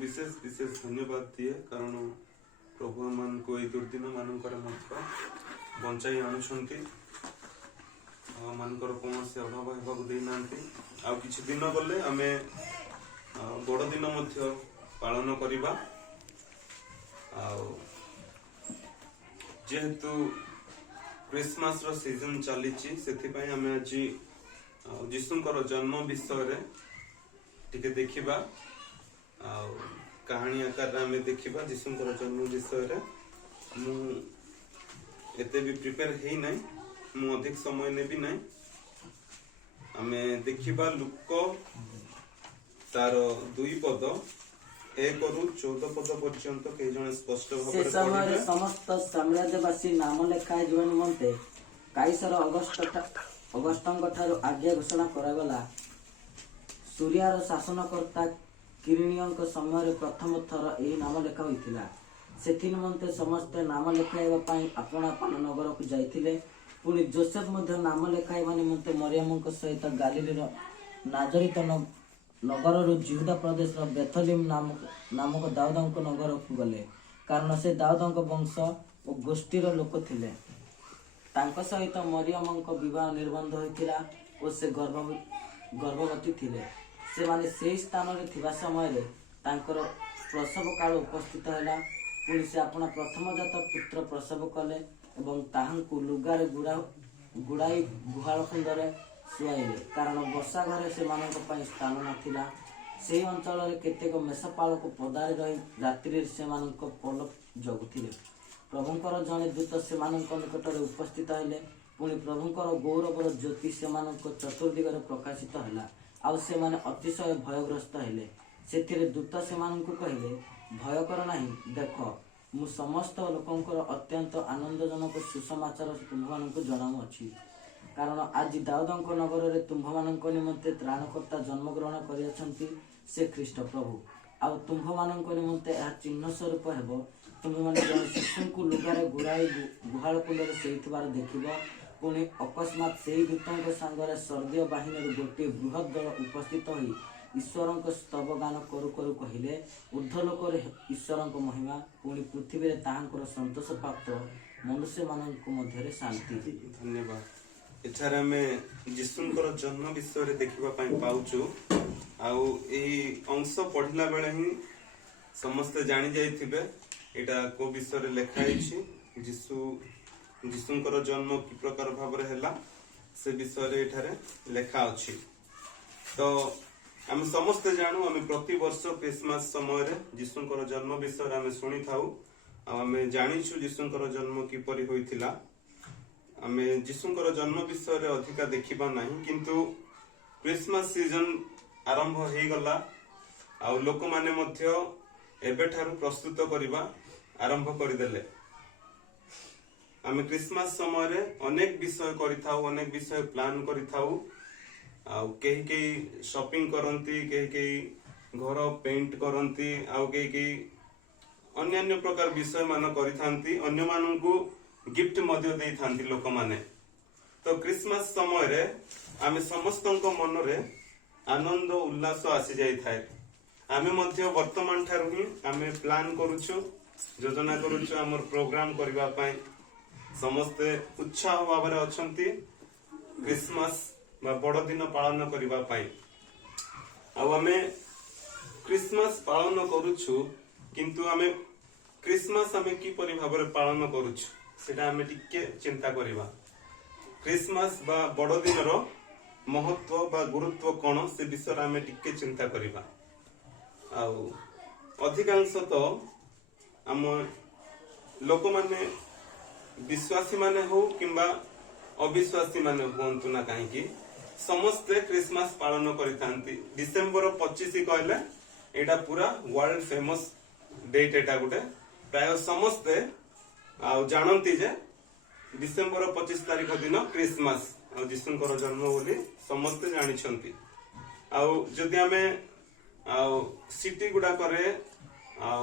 विशेष विशेष धन्यवाद दिए कारण प्रभु मान को ये दुर्दिन मानकर बंचाई आणुंट मानकर कौन से अभाव होगा देना आ कि दिन गले आम बड़ दिन पालन करवा जेहेतु क्रिसमस रो सीजन चली आम आज जीशुंकर जन्म विषय टिके देखिबा कहानी आकार आम देखिबा जीशुंकर जन्म विषय मु एते भी प्रिपेयर है नहीं मु अधिक समय नेबी नहीं आम देखिबा लुक तार 2 पद 1 रु 14 पद पर्यंत कई जन स्पष्ट भाव समय समस्त साम्राज्यवासी नाम लेखा जीवन निमंते काइसर अगस्टंग ठारू आज्ञा घोषणा करागला सूर्यार शासनकर्ता किरणीय समय प्रथम थर यही नाम लेखा होता से निमंते समस्ते नाम लेखाइबा आपण आपण नगर को जाइथिले पुणी जोसेफ मध्य नाम लेखाइबा निमंते मरियम सहित गालील नाजरित नगर जिहुदा प्रदेश बेथलीम नामक दाऊद नगर को गले कारण से दाऊद वंश और गोष्ठीर लोक थिले तांका सहित मरियम विवाह निर्बंध होइतिला और से गर्भवती थिले से माने से स्थान रे थिबा समय रे तांकर प्रसव काल उपस्थित हैला पुणी से अपना प्रथम जात पुत्र प्रसव कले एवं ताहांकु लुगारे गुड़ाई गुहाल खुंदरे शुआइले कारण वर्षा घरे से मानक पई स्थान नथिला से अंचल रे केतेक मेषपालक पदारे रही रात्रि से मानक पल जगुथिले प्रभुंकर जने दूत से मानक निकट रे उपस्थित हैले पुणी प्रभुंकर गौरवर ज्योति से मानक चतुर्दिगरे प्रकाशित हैला आउ से माने अतिशय भयग्रस्त हेले सेथिरे दूत से मानक कहले भय कर नाही देख मु समस्त लोकंकर अत्यंत आनंदजनक सुसमाचार तुम्भमानक जणामु अछि कारण आज दाऊदंक नगर रे तुम्भमानक निमंते त्राणकर्ता जन्म ग्रहण करियछंती से ख्रीष्ट प्रभु आ तुम्भमानक निमंते यह चिन्ह स्वरूप हेबो तुम्भमाने शिशुंकु लुगारे गुड़ाई गुहाल कुंडरे सेइथिबार देखिबो पुणी अकस्मात से दूतों सांगरे स्वर्गीय बाहिनी गोटे बृहत दल उपस्थित होई ईश्वर स्तव गान करू करू कहले ऊर्ध्वलोक ईश्वर महिमा पुणी पृथ्वी रे ताहांकर संतोष प्राप्त मनुष्य मानक मध्य शांति। धन्यवाद एठार आम जीशुंकर जन्म विषय देखा पाऊचु आउ अंश पढ़ला बेले ही समस्ते जानी जाइथिबे एटा को विषय लिखाई जीशुंकर जन्म कि प्रकार भाव हैला से विषय एठारे लेखा अछि तो आम समस्ते जानू आम प्रति वर्ष क्रिसमस समय रे जीशुंकर जन्म विषय आम शुणी थाउ आम जानिछु जीशुंकर जन्म किपरि होइथिला आम जीशुंकर जन्म विषय रे अधिका देखिबा नाही किंतु क्रिसमस सीजन आरंभ हो गला आ लोक माने मध्य एबेठारु प्रस्तुत करिबा आरंभ करदेले आम क्रिसमस समय रे अनेक विषय करिथाउ अनेक विषय प्लान करिथाउ आ कई शॉपिंग करंती कई घर पेंट करंती आ कई अन्य प्रकार विषय मान करिथांती अन्य माननकु गिफ्ट मध्य देई थांती लोक माने तो क्रिसमस समय रे आमे समस्तंक मन रे आनंद उल्लास आसी जाई थाए आमे मध्य वर्तमान ठारु ही आमे प्लान करूछु योजना करूछु हमर प्रोग्राम करबा पई समस्ते उत्साह भाव अछंती क्रिसमस बड़ दिन पालन करबा पई आमे क्रिसमस पालन करूछु किंतु आमे क्रिसमस आमे की परि भाव पालन करूछु सेटा आमे टिके चिंता करबा क्रिसमस बा बड़ दिन रो महत्व बा गुरुत्व कोन से विषय आमे टिके चिंता करबा आउ अधिकांश तो आम लोक माने विश्वासी माने हो किंबा अविश्वासी माने हुंतु ना काहेकि समस्ते क्रिसमस पालन करितांती डिसेंबर 25 कहले एटा पूरा वर्ल्ड फेमस डेट एटा गुटे प्राय समस्ते आ जानंती जे डिसेंबर 25 तारिख दिन क्रिसमस आ जीशुंकर जन्म बोली समस्ते जानि छंती आ जदि आमे आ सिटी गुडा करे आ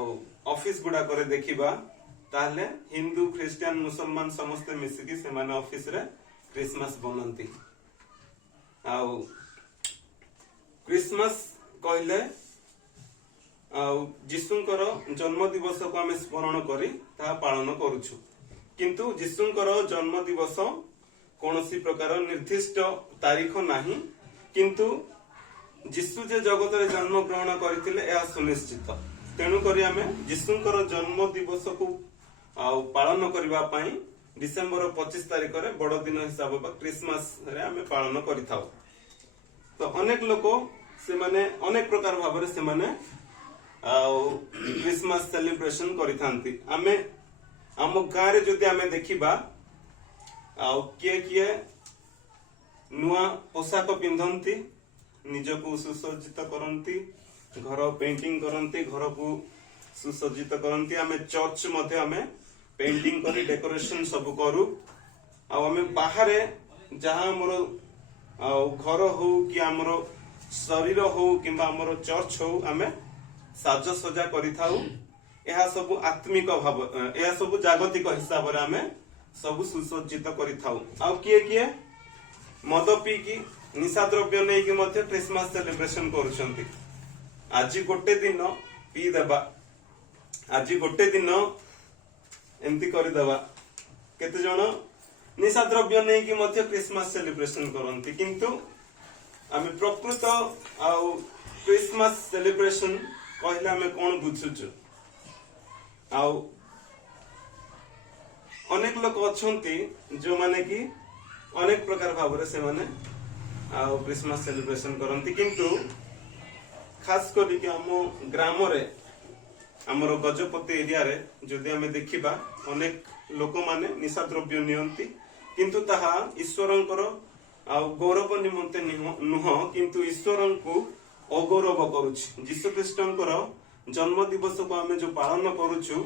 ऑफिस गुडा करे देखिबा ताहले हिंदू क्रिश्चियन मुसलमान समस्ते मिसिकी से माने ऑफिस रे क्रिसमस बनंती आउ क्रिसमस कहले ଯୀଶୁଙ୍କର ଜନ୍ମ ଦିବସକୁ ଆମେ ସ୍ମରଣ କରି ତାହା ପାଳନ କରୁଛୁ। କିନ୍ତୁ ଯୀଶୁଙ୍କର ଜନ୍ମ ଦିବସ କୌଣସି ପ୍ରକାର ନିର୍ଦ୍ଦିଷ୍ଟ ତାରିଖ ନାହିଁ, କିନ୍ତୁ ଯୀଶୁ ଯେ ଜଗତରେ ଜନ୍ମ ଗ୍ରହଣ କରିଥିଲେ ଏହା ସୁନିଶ୍ଚିତ। ତେଣୁକରି ଆମେ ଯୀଶୁଙ୍କର ଜନ୍ମ ଦିବସକୁ ପାଳନ କରିବା ପାଇଁ ଡିସେମ୍ବର 25 ତାରିଖରେ ବଡ ଦିନ ହିସାବ ବା କ୍ରିସମାସରେ ଆମେ ପାଳନ କରିଥାଉ। ତ ଅନେକ ଲୋକ ସେମାନେ ଅନେକ ପ୍ରକାର ଭାବରେ ସେମାନେ କ୍ରିସମାସ ସେଲିବ୍ରେସନ କରିଥାନ୍ତି। ଆମେ ଆମ ଗାଁରେ ଯଦି ଆମେ ଦେଖିବା କିଏ କିଏ ନୂଆ ପୋଷାକ ପିନ୍ଧନ୍ତି, ନିଜକୁ ସୁସଜ୍ଜିତ କରନ୍ତି, ଘର ପେଣ୍ଟିଂ କରନ୍ତି, ଘରକୁ ସୁସଜ୍ଜିତ କରନ୍ତି। ଆମେ ଚର୍ଚ୍ଚ ମଧ୍ୟ ଆମେ ପେଣ୍ଟିଂ କରି ଡେକୋରେସନ ସବୁ କରୁ। ଆଉ ଆମେ ବାହାରେ ଯାହା ଆମର ଘର ହଉ କି ଆମର ଶରୀର ହଉ କିମ୍ବା ଆମର ଚର୍ଚ୍ଚ ହଉ ଆମେ ସାଜସଜା କରିଥାଉ। ଏହା ସବୁ ଆତ୍ମିକ ଭାବ, ଏହା ସବୁ ଜାଗତିକ ହିସାବରେ ଆମେ ସବୁ ସୁସଜ୍ଜିତ କରିଥାଉ। ଆଉ କିଏ କିଏ ମଦ ପିଇକି ନିଶା ଦ୍ରବ୍ୟ ନେଇକି ମଧ୍ୟ କ୍ରିସମାସ ସେଲିବ୍ରେସନ କରୁଛନ୍ତି। ଆଜି ଗୋଟେ ଦିନ ପିଇଦେବା, ଆଜି ଗୋଟେ ଦିନ ଏମିତି କରିଦେବା। କେତେ ଜଣ ନିଶା ଦ୍ରବ୍ୟ ନେଇକି ମଧ୍ୟ କ୍ରିସମାସ ସେଲିବ୍ରେସନ କରନ୍ତି। କିନ୍ତୁ ଆମେ ପ୍ରକୃତ ଆଉ କ୍ରିସମାସ ସେଲିବ୍ରେସନ କହିଲେ ଆମେ କଣ ବୁଝୁଛୁ? ଆଉ ଅନେକ ଲୋକ ଅଛନ୍ତି ଯୋଉମାନେ କି ଅନେକ ପ୍ରକାର ଭାବରେ ସେମାନେ କ୍ରିସମାସ ସେଲିବ୍ରେସନ କରନ୍ତି। କିନ୍ତୁ ଖାସ କରିକି ଆମ ଗ୍ରାମରେ, ଆମର ଗଜପତି ଏରିଆରେ ଯଦି ଆମେ ଦେଖିବା, ଅନେକ ଲୋକମାନେ ନିଶା ଦ୍ରବ୍ୟ ନିଅନ୍ତି, କିନ୍ତୁ ତାହା ଈଶ୍ୱରଙ୍କର ଗୌରବ ନିମନ୍ତେ ନୁହଁ, କିନ୍ତୁ ଈଶ୍ୱରଙ୍କୁ ଅଗୌରବ କରୁଛି। ଯୀଶୁ ଖ୍ରୀଷ୍ଟଙ୍କର ଜନ୍ମ ଦିବସକୁ ଆମେ ଯୋଉ ପାଳନ କରୁଛୁ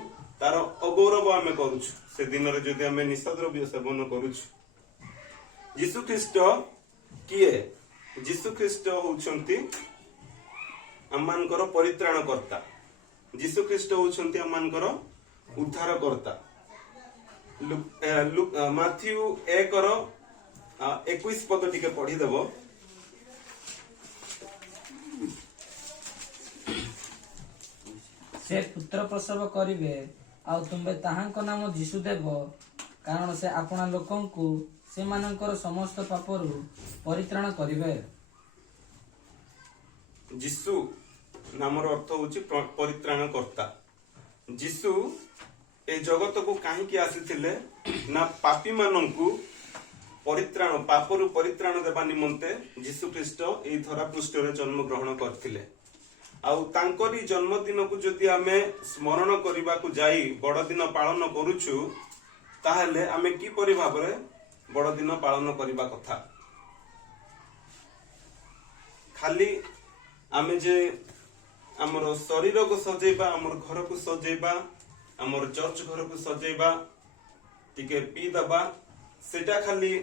ତାର ଅଗୌରବ ଆମେ କରୁଛୁ। ସେ ଦିନରେ ଯଦି ଆମେ ନିଶା ଦ୍ରବ୍ୟ ସେବନ କରୁଛୁ। ଯୀଶୁ ଖ୍ରୀଷ୍ଟ କିଏ? ଯୀଶୁ ଖ୍ରୀଷ୍ଟ ହଉଛନ୍ତି ଆମମାନଙ୍କର ପରିତ୍ରାଣକର୍ତ୍ତା। ଯୀଶୁ ଖ୍ରୀଷ୍ଟ ହଉଛନ୍ତି ଆମମାନଙ୍କର ଉଦ୍ଧାରକର୍ତ୍ତା। ମାଥ୍ୟୁ 1:21 ପଦ ଟିକେ ପଢିଦେବ। ସେ ପୁତ୍ର ପ୍ରସବ କରିବେ, ଆଉ ତୁମେ ତାହାଙ୍କ ନାମ ଯୀଶୁ ଦେବ, କାରଣ ସେ ଆପଣା ଲୋକଙ୍କୁ ସେମାନଙ୍କର ସମସ୍ତ ପାପରୁ ପରିତ୍ରାଣ କରିବେ। ଯୀଶୁ ନାମର ଅର୍ଥ ହଉଛି ପରିତ୍ରାଣକର୍ତ୍ତା। ଯୀଶୁ ଏ ଜଗତକୁ କାହିଁକି ଆସିଥିଲେ ନା ପାପୀ ମାନଙ୍କୁ ପରିତ୍ରାଣ, ପାପରୁ ପରିତ୍ରାଣ ଦେବା ନିମନ୍ତେ ଯୀଶୁ ଖ୍ରୀଷ୍ଟ ଏହି ଧରା ପୃଷ୍ଠରେ ଜନ୍ମ ଗ୍ରହଣ କରିଥିଲେ। ଆଉ ତାଙ୍କରି ଜନ୍ମଦିନକୁ ଯଦି ଆମେ ସ୍ମରଣ କରିବାକୁ ଯାଇ ବଡଦିନ ପାଳନ କରୁଛୁ, ତାହେଲେ ଆମେ କିପରି ଭାବରେ ବଡଦିନ ପାଳନ କରିବା କଥା? ଖାଲି ଆମେ ଯେ ଆମର ଶରୀରକୁ ସଜେଇବା, ଆମର ଘରକୁ ସଜେଇବା, ଆମର ଚର୍ଚ୍ଚ ଘରକୁ ସଜେଇବା, ଟିକେ ପିଇଦବା, ସେଟା ଖାଲି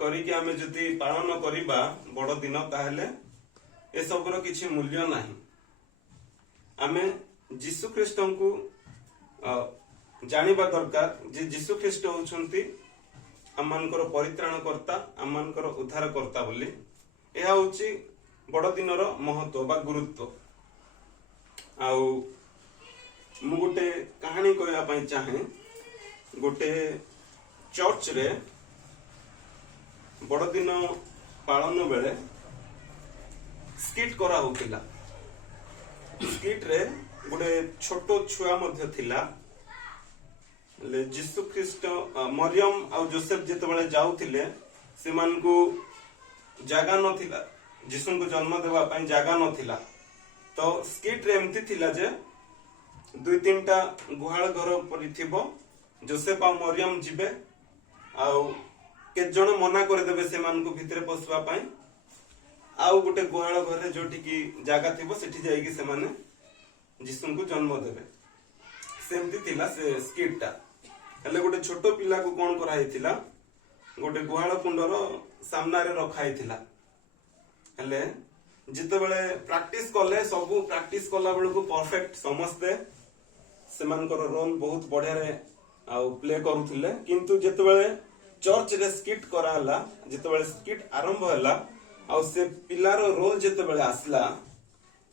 କରିକି ଆମେ ଯଦି ପାଳନ କରିବା ବଡଦିନ, ତାହେଲେ ଏସବୁର କିଛି ମୂଲ୍ୟ ନାହିଁ। ଆମେ ଯୀଶୁ ଖ୍ରୀଷ୍ଟଙ୍କୁ ଜାଣିବା ଦରକାର ଯେ ଯୀଶୁ ଖ୍ରୀଷ୍ଟ ହଉଛନ୍ତି ଆମମାନଙ୍କର ପରିତ୍ରାଣକର୍ତ୍ତା, ଆମମାନଙ୍କର ଉଦ୍ଧାରକର୍ତ୍ତା ବୋଲି। ଏହା ହଉଛି ବଡଦିନର ମହତ୍ଵ ବା ଗୁରୁତ୍ଵ। ଆଉ ମୁଁ ଗୋଟେ କାହାଣୀ କହିବା ପାଇଁ ଚାହେଁ। ଗୋଟେ ଚର୍ଚ୍ଚରେ ବଡଦିନ ପାଳନ ବେଳେ ସ୍କିଟ୍ କରାହଉଥିଲା। ସ୍କିଟ୍ ରେ ଗୋଟେ ଛୋଟ ଛୁଆ ମଧ୍ୟ ଥିଲା। ଯୀଶୁ ଖ୍ରୀଷ୍ଟ, ମରିୟମ ଆଉ ଯୋସେଫ ଯେତେବେଳେ ଯାଉଥିଲେ, ସେମାନଙ୍କୁ ଜାଗା ନଥିଲା, ଯୀଶୁଙ୍କୁ ଜନ୍ମ ଦେବା ପାଇଁ ଜାଗା ନଥିଲା। ତ ସ୍କିଟ୍ ରେ ଏମିତି ଥିଲା ଯେ 2-3ଟା ଗୁହାଳ ଘର ପରି ଥିବ। ଯୋସେଫ ଆଉ ମରିୟମ ଯିବେ, ଆଉ କେତେ ଜଣ ମନା କରିଦେବେ ସେମାନଙ୍କୁ ଭିତରେ ପଶିବା ପାଇଁ। ଆଉ ଗୋଟେ ଗୁହାଳ ଘରେ ଯୋଉଠିକି ଜାଗା ଥିବ ସେଠି ଯାଇକି ସେମାନେ ଯୀଶୁଙ୍କୁ ଜନ୍ମ ଦେବେ। ସେମିତି ଥିଲା ସେ ସ୍କିଟ୍ ଟା। ହେଲେ ଗୋଟେ ଛୋଟ ପିଲାକୁ କଣ କରାହେଇଥିଲା, ଗୋଟେ ଗୁହାଳ କୁଣ୍ଡର ସାମ୍ନାରେ ରଖା ହେଇଥିଲା। ହେଲେ ଯେତେବେଳେ ପ୍ରାକ୍ଟିସ କଲେ, ସବୁ ପ୍ରାକ୍ଟିସ କଲା ବେଳକୁ ପରଫେକ୍ଟ ସମସ୍ତେ ସେମାନଙ୍କର ରୋଲ ବହୁତ ବଢିଆରେ ଆଉ ପ୍ଲେ କରୁଥିଲେ। କିନ୍ତୁ ଯେତେବେଳେ ଚର୍ଚ୍ଚରେ ସ୍କିଟ୍ କରାହେଲା, ଯେତେବେଳେ ସ୍କିଟ୍ ଆରମ୍ଭ ହେଲା, ଆଉ ସେ ପିଲାର ରୋଲ ଯେତେବେଳେ ଆସିଲା,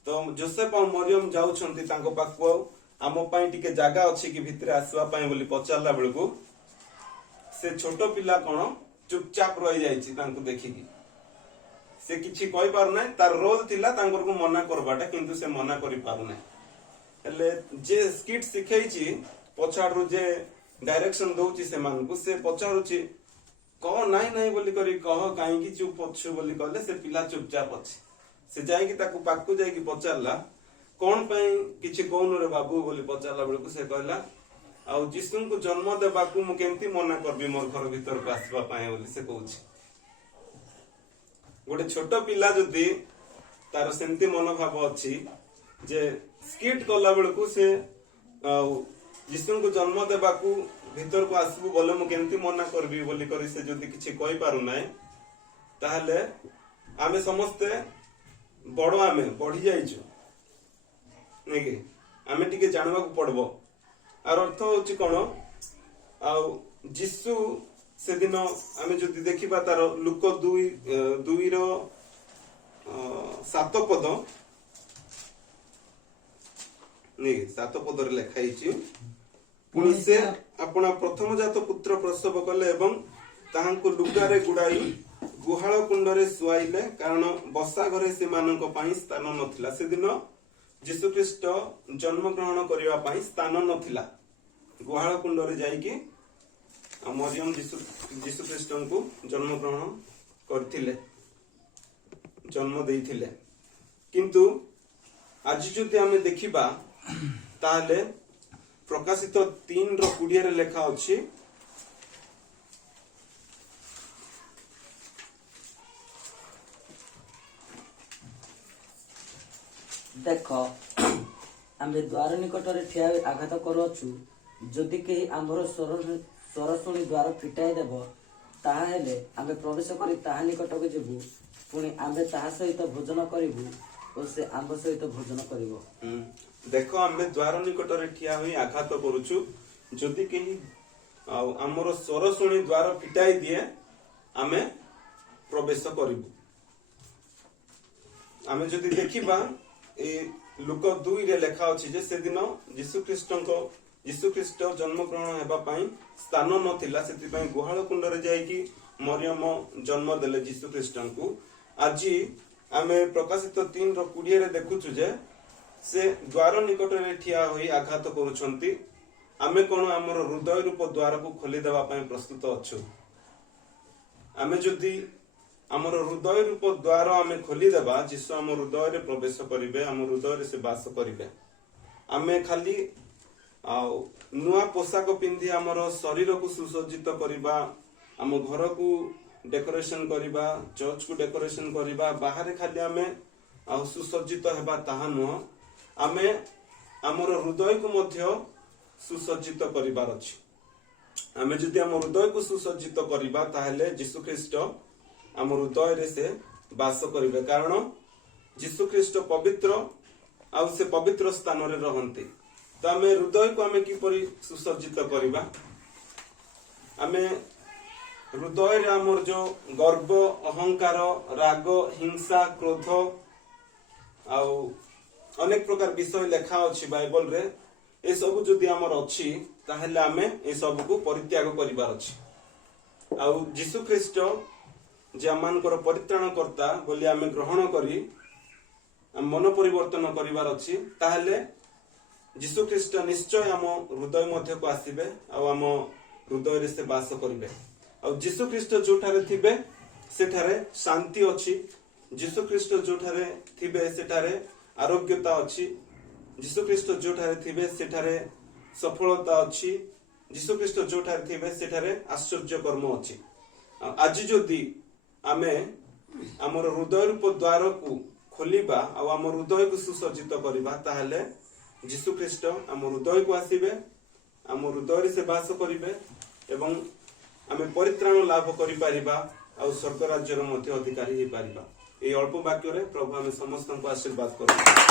तो जोसेफ और मरियम जाउछंती तांको पाखु आम पाई टिके जागा अछि कि भितरे आसवा पाई बोली पचारला बेलकू से छोट पिला कौन चुपचाप रही जाइछि तांको देखिकी से किछि कहि पार नै तार रोल थिला तांकर को मना करबाटा किंतु से मना करि पारु नै हेले जे स्किट सिखैछि पछाडरु जे डायरेक्शन दउछि से मानकु से पछाडुछि कह नाइ नाइ बोली करी कह काई कि चुप पछु बोली कहले से पिला चुपचाप अछि से जाई कि ताकू पाकू जाई कि पचारला कोन पई किछि कोन रे बाबू बोली पचारला बेलकू से कहला आ जिसु को जन्म देबाकू मु केमती मना करबी मोर घर भीतर को आसबा पाए बोली से कहउछि गोटे छोट पिला जदि तार सेमती मनोभाव अछि जे स्किट कला बेलकू से जिसु को जन्म देबाकू भीतर को आसबू बोले मु केमती मना करबी बोली करी से जदि किछि कहि पारु नै ताहले आमे समस्ते बड़ आमे बढ़ी जाइछु नै कि आमे टिके जानबा को पड़बो आर अर्थ होछि कोन आ जिसु से दिन आमे जदि देखिबा तार लुक 2 रो 7 पद नै 7 पद रे लिखाई छि पुनि से अपना प्रथम जात पुत्र प्रसव कले एवं ताहांको लुगारे गुड़ाई गुहाल कुंडरे सुआइले कारण बसा घरे से मानक पाई स्थान नथिला से दिन जीशु ख्रीष्ट जन्म ग्रहण करिवा पाई स्थान नथिला गुहाल कुंडरे जाई कि मरियम जीशु ख्रीष्ट को जन्म ग्रहण करथिले जन्म देइथिले किंतु आज जदि हमें देखिबा ताहले प्रकाशित 3:20 रे लेखा अछि देख आमे द्वार निकटरे ठिया होई आघात करूछु जदि केही आम्भर स्वर शुणी द्वार फिटाई देब ताहा हेले आमे प्रवेश करी ताहा निकटक जेबू पुणी आमे ताहा सहित भोजन करिबू ओ से आम्भ सहित भोजन करिबो देख आमे द्वार निकटरे ठिया होई आघात करूछु जदि केही आमर स्वर शुणी द्वार फिटाई दिए आमे प्रवेश करिबू आमे जदि देखिबा ए लुक 2 रे लेखा अछि जे से दिन जीशु ख्रीष्ट जन्म ग्रहण हेबा पई स्थान नथिला सेति पई गुहाल कुंड रे जाई कि मरियम जन्म देले जीशु ख्रीष्ट को आज आमे प्रकाशित 3:20 रे देखुछु जे से द्वार निकट रे ठिया होई आघात करूछंती आमे कोन हमर हृदय रूप द्वार को खोली देबा पई प्रस्तुत अछु आमे जदि आमर हृदय रूप द्वार आमे खोली देबा जीशु आम हृदय रे प्रवेश करिवे आम हृदय रे से वास करिवे आमे खाली नुआ पोशाक पिंधि आमर शरीर को सुसज्जित करिबा आम घर को डेकोरेशन करिबा चर्च को डेकोरेशन करिबा बाहर खाली आमे सुसज्जित हेबा ताहा नुह आमे आमर हृदय को मध्य सुसज्जित करिबार अछि आमे जदि आम हृदय को सुसज्जित करिबा ताहेले जीशु ख्रीष्ट आम हृदय रे से वास करिवे कारण जीशु ख्रीष्ट पवित्र आउ से पवित्र स्थान रे रहंती तो आमे हृदय को आमे किपरि सुसज्जित करिबा आमे हृदय रे हमर जो गर्व अहंकार राग हिंसा क्रोध आउ अनेक प्रकार विषय लेखा अछि बाइबल रे ए सब जदि हमर अछि ताहेले आमे ए सब को परित्याग करिबार अछि आउ जीशु ख्रीष्ट जे आमानकर परित्राण करता बोली आमे ग्रहण करी मन परिवर्तन करिवार अछि ताहेले जीशु ख्रीष्ट निश्चय आम हृदय मध्य को आसीबे आ आम हृदय रे से वास करिवे आ जीशु ख्रीष्ट जोठारे थिबे सेठारे शांति अछि जीशु ख्रीष्ट जोठारे थिबे सेठारे आरोग्यता अछि जीशु ख्रीष्ट जोठारे थिबे सेठारे सफलता अछि जीशु ख्रीष्ट जोठारे थिबे सेठारे आश्चर्य कर्म अछि आज जदि आमे आमर हृदय रूप द्वार को खोलिबा आ आम हृदय को सुसज्जित करिबा ताहेले जीशु ख्रीष्ट आम हृदय को आसीबे आम हृदय से वास करिवे एवं आमे परित्राण लाभ करि परिबा आ स्वर्ग राज्यर मध्य अधिकारी हे परिबा ए अल्प वाक्य रे प्रभु आमे समस्त को आशीर्वाद करू।